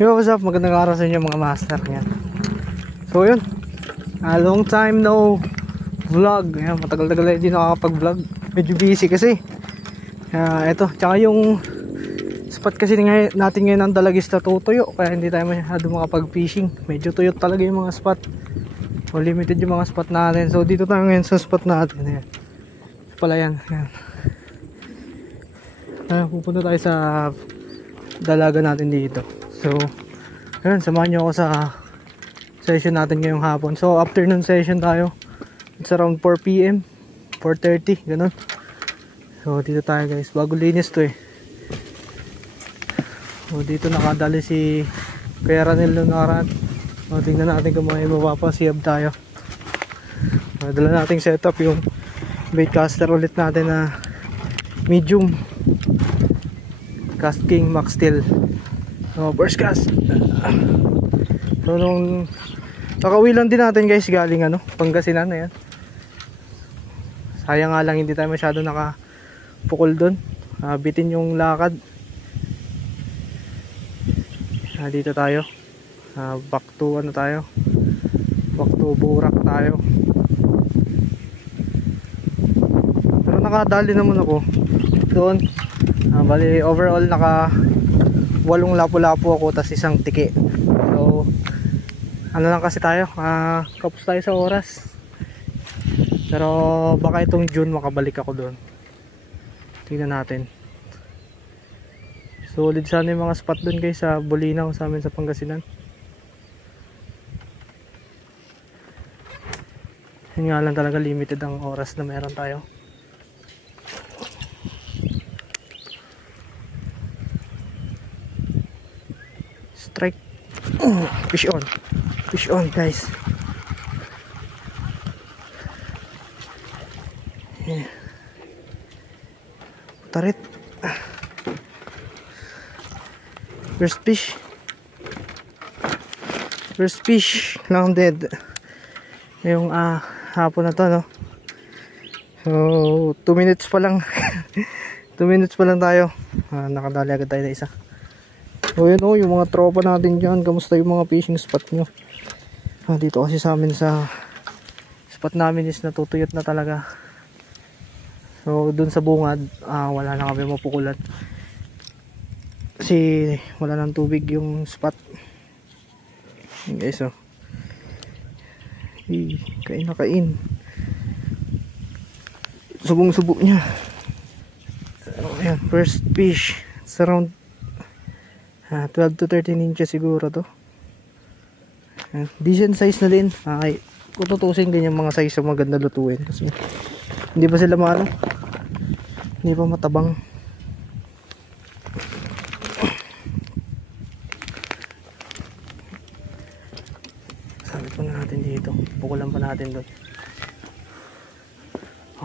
Yo, what's up? Magandang araw sa inyo mga master. Yan. So yun, long time no vlog. Yan, matagal-tagal na hindi nakakapag-vlog. Medyo busy kasi. Ito, tsaka yung spot kasi natin ngayon ang Dalagis na tutuyo. Kaya hindi tayo masyado makapag-fishing. Medyo tuyot talaga yung mga spot. O limited yung mga spot natin. So dito tayo ngayon sa spot natin. Ayan. Palayan. Ayan. Pupunta tayo sa dalaga natin dito. So ayan, samahan nyo ako sa session natin ngayong hapon. So afternoon session tayo. It's around 4 PM 4:30, ganun. So dito tayo guys, bago linis to eh. So dito nakadali si Kuya Ranel nung nakaraan. So tingnan natin kung may mapapasiyab tayo. Dala nating setup yung baitcaster ulit natin na medium Cast King Max Steel. So first cast. So nung nakawilan din natin guys galing Pangasinan na yan. Sayang nga lang hindi tayo masyado nakapukol doon. Bitin yung lakad. Dito tayo. Back to tayo? Back to Burak tayo. Pero nakadali naman ako doon. Bali overall naka 8 lapu-lapu ako tas isang tiki. So ano lang kasi tayo, kapos tayo sa oras. Pero baka itong June makabalik ako doon. Tingnan natin. Solid sana yung mga spot doon guys sa Bulinaw sa amin sa Pangasinan. Yun nga lang talaga, limited ang oras na meron tayo. Strike. Fish on. Fish on guys. Yeah. Tarit. First fish. First fish. Long dead. Yung hapon na to, no? So 2 minutes pa lang. 2 minutes pa lang tayo. Nakadali agad tayo na isa. So yun yung mga tropa natin dyan. Kamusta yung mga fishing spot nyo? Dito kasi sa amin sa spot namin is natutuyot na talaga. So dun sa bungad wala na kami mapukulan kasi wala nang tubig yung spot. Yun guys, kain na kain. Subong subo nya. Ayan, first fish. It's around 12 to 13 inches siguro to. Decent size na din. Kung tutusin din yung mga size yung maganda lutuin kasi hindi pa sila hindi pa matabang. Sabi pa natin dito, pukulan pa natin doon.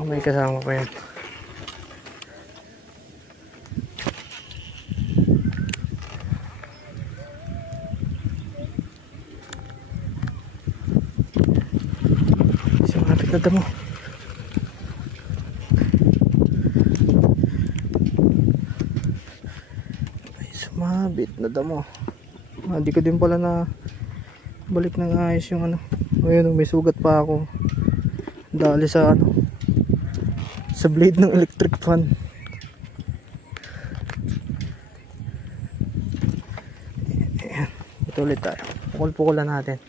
May kasama pa yan. Sumapit na damo. Sumabit na damo. Hindi ko din pala na balik ng ayos yung ayun, may sugat pa ako dali sa sa blade ng electric fan. Ayan, ito ulit tayo. Pukul-pukulan natin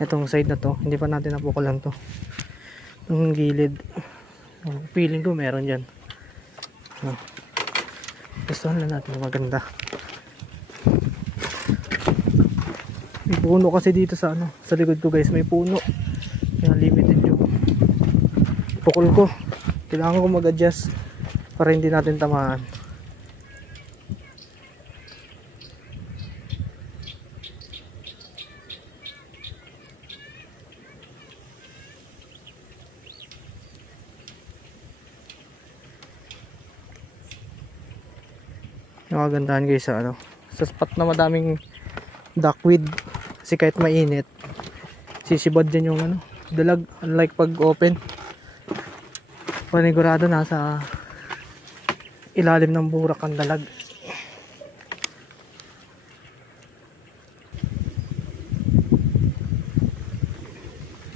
itong side na to. Hindi pa natin napukulan to, yung gilid. Feeling ko meron dyan. Gustuhan na natin maganda. May puno kasi dito sa sa likod ko guys, may puno. Kaya limited yung pukul ko. Kailangan ko mag-adjust para hindi natin tamaan. Nakagandahan guys sa sa spot na madaming duckweed. Kasi kahit mainit, sisibad din yung dalag. Unlike pag open, panigurado nasa ilalim ng burak ang dalag.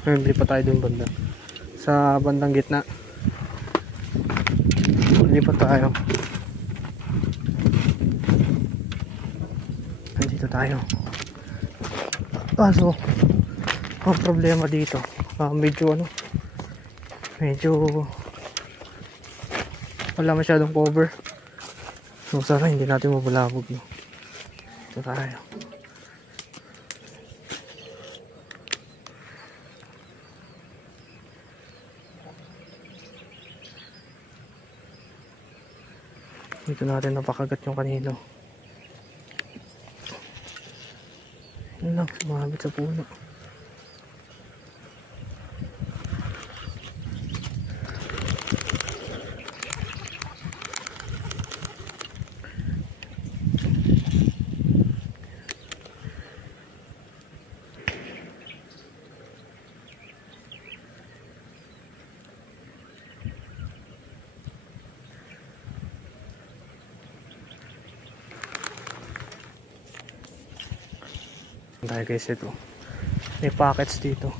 Bili pa tayo dun banda. Sa bandang gitna. Bili pa tayo. Nandito tayo. So ang problema dito, medyo wala masyadong cover. So sana hindi natin mabulabog, no? Ito tayo. Dito natin napakagat yung kanino. Yun lang, sumabit sa puno. Dahil guys, ito may packets dito.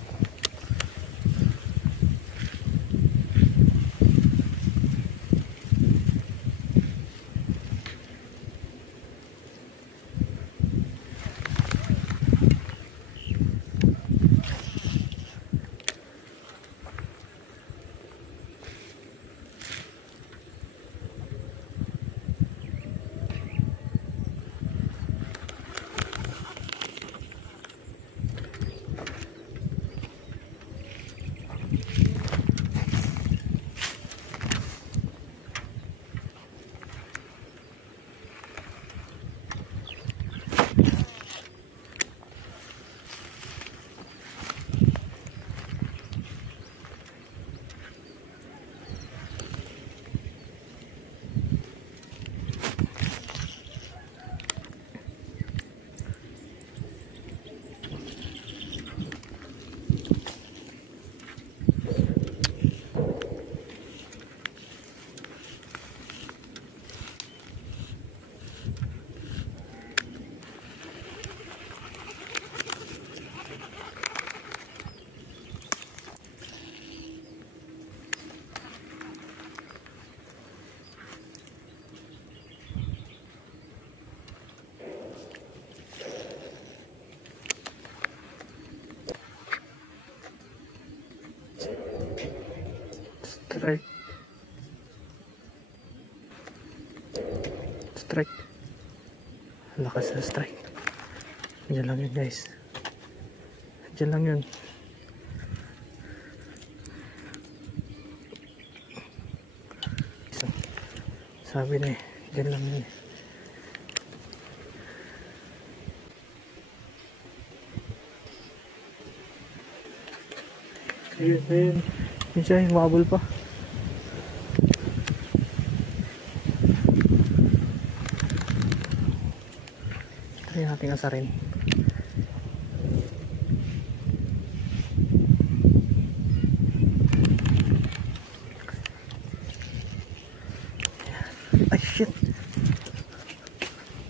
Strike. Strike. Lakas na strike. Diyan lang yun guys. Diyan lang yun. So, sabi na eh. Diyan lang yun. Ayun, ayun. Yun siya, humabol pa. Try natin asarin. Ay shit.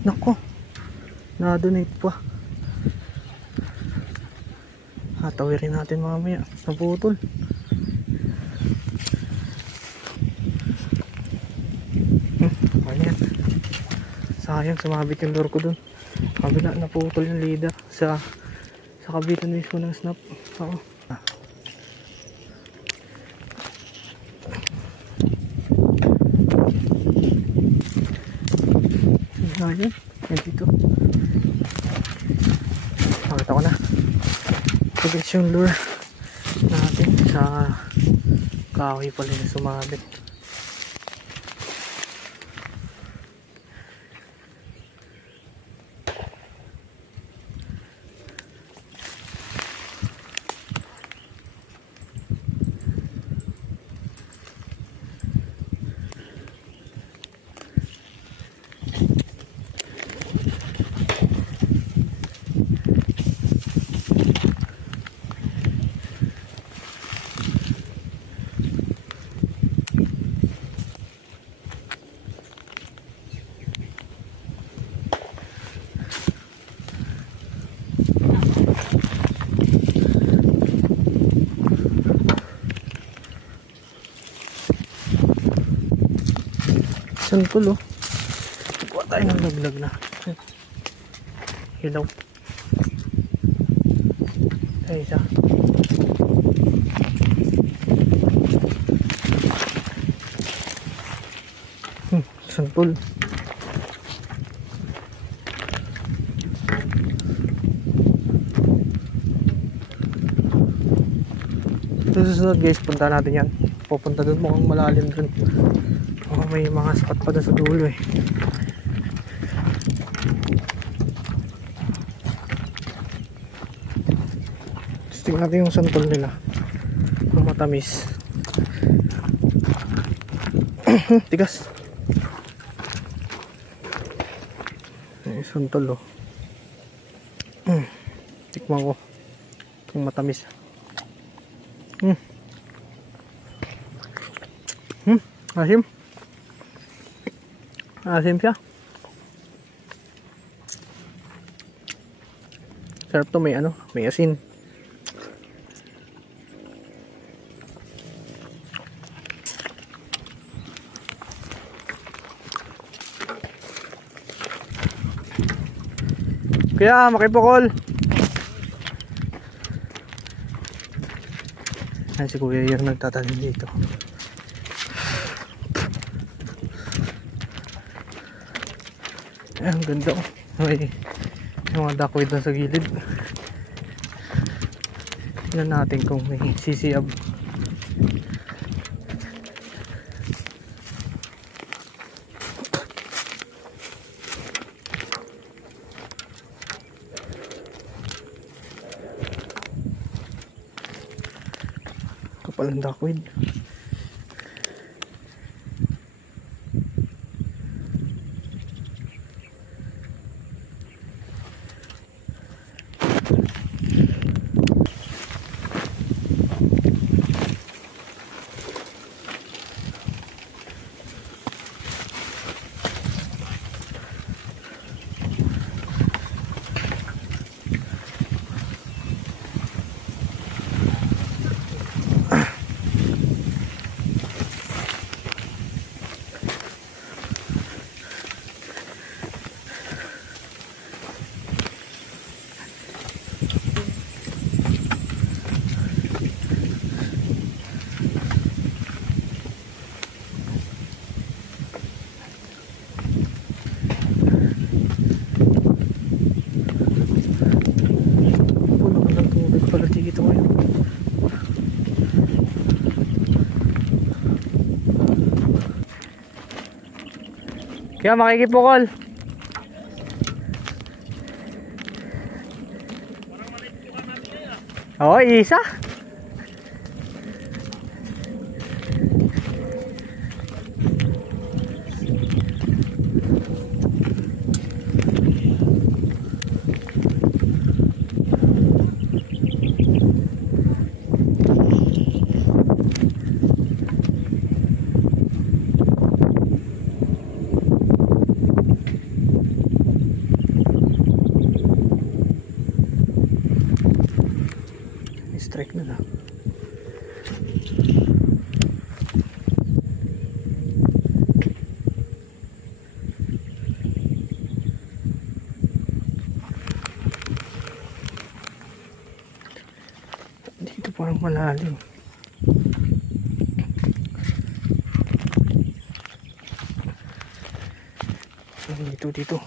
Nako. Na-donate pa. Hatawirin natin mamaya. Naputol. Ayan. Sayang, sumabit yung lure ko dun. Kabila, naputol yung leader sa kabitan mismo ng snap. Oo. Ayan, yan dito. Nakita ko na. Pagkat yung lure natin sa kahoy pala na sumabit. Santol oh. Kuha tayo ng laglag na. Hilaw. Ay, isa. Santol. Susunod guys, punta natin yan. Pupunta doon, mukhang malalim doon. Oh, may mga spot pa doon sa dulo eh. Tingnan natin yung santol nila. Ang matamis. Tigas. Ay, santol oh. Tikman ko. Itong matamis. Asim. Asim siya. Sarap to, may ano, may asin. Kaya makipukol. Ay, si kuya yung nagtatanim dito. Ay, ang ganda oh. May mga duckweed na sa gilid. Tingnan natin kung may sisiab. Kapal ng duckweed. Kaya makikipukol. Oo, isa. Strike na na. Dito parang malalim. Dito.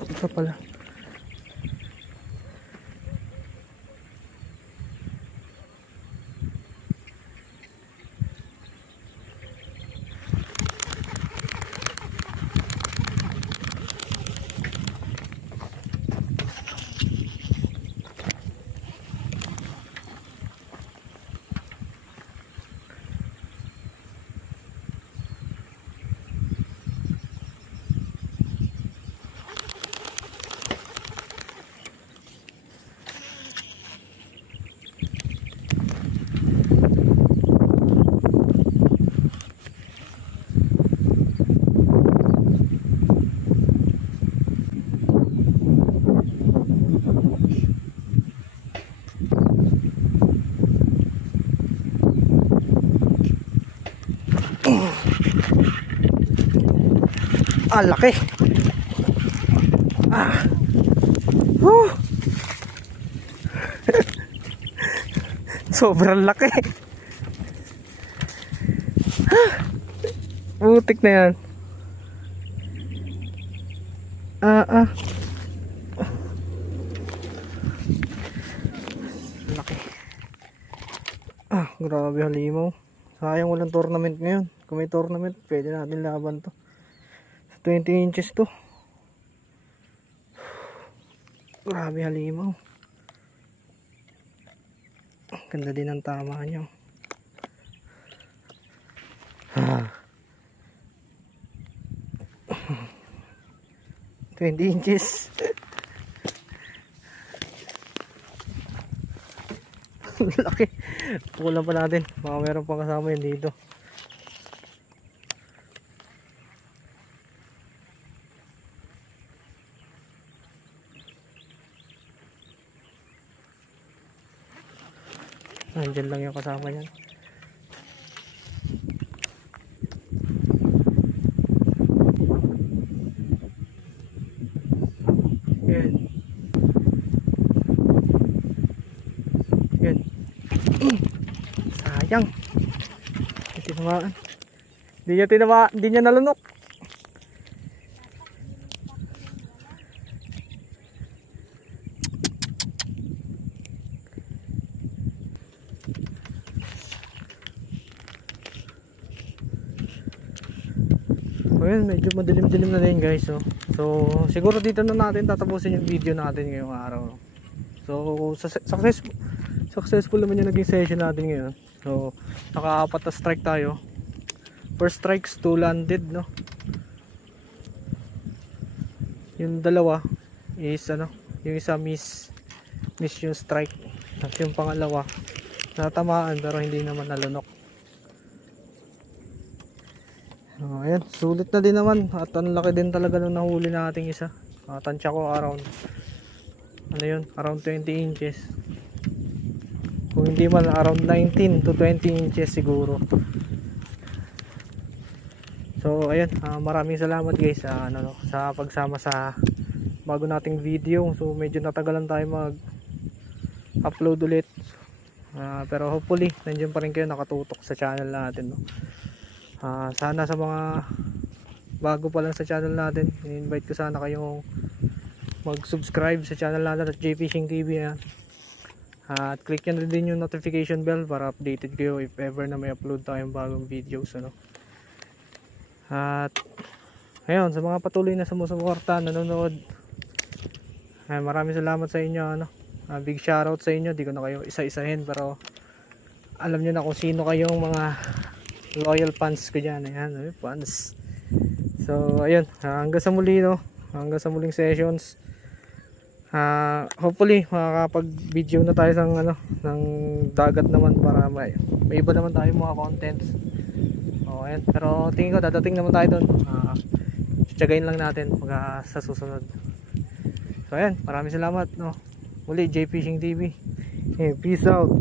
Ito pala. Ah, laki. Ah. Woo. Sobrang laki. Butik na yan. Laki. Grabe halimaw. Sayang walang tournament ngayon. Kung may tournament, pwede natin laban to. 20 inches to. Grabe halimaw. Ganda din ang tama nyo. 20 inches. Laki. Kulang pa natin. Baka meron pang kasama yun dito. Nandiyan lang yung kasama niyan. Yan. Yan. Sayang. Hindi tinamaan. Hindi niya nalunok. So yun, medyo madilim-dilim na din guys. So siguro dito na natin tatapusin yung video natin ngayong araw. So successful naman yung naging session natin ngayon. So naka-4 na strike tayo. First strikes 2 landed, no. Yung dalawa is yung isa miss yung strike. Tapos yung pangalawa natamaan pero hindi naman nalunok. Ayan, sulit na din naman at ang laki din talaga nung nahuli nating isa. Tansya ko around around 20 inches. Kung hindi man around 19 to 20 inches siguro. So ayan, maraming salamat guys sa pagsama sa bago nating video. So medyo natagalan tayo mag-upload ulit. Pero hopefully nandiyan pa rin kayo nakatutok sa channel natin, no. Sana sa mga bago pa lang sa channel natin, i-invite ko sana kayong mag-subscribe sa channel natin at J Fishing TV. At click nyo din yung notification bell para updated kayo if ever na may upload tayong bagong videos, ano. At ayun, sa mga patuloy na sumusuporta, nanonood, maraming salamat sa inyo, big shoutout sa inyo. Di ko na kayo isa-isahin pero alam nyo na kung sino kayong mga loyal fans ko dyan. Ayan, fans. So ayun, hanggang sa muli, no. Hanggang sa muling sessions. Hopefully makakapag video na tayo ng dagat naman para may iba naman tayo mga contents. Ayan. Pero tingin ko dadating naman tayo doon. Tiyagayin lang natin sa susunod. So ayan, maraming salamat, no. Muli, J Fishing TV. Peace out.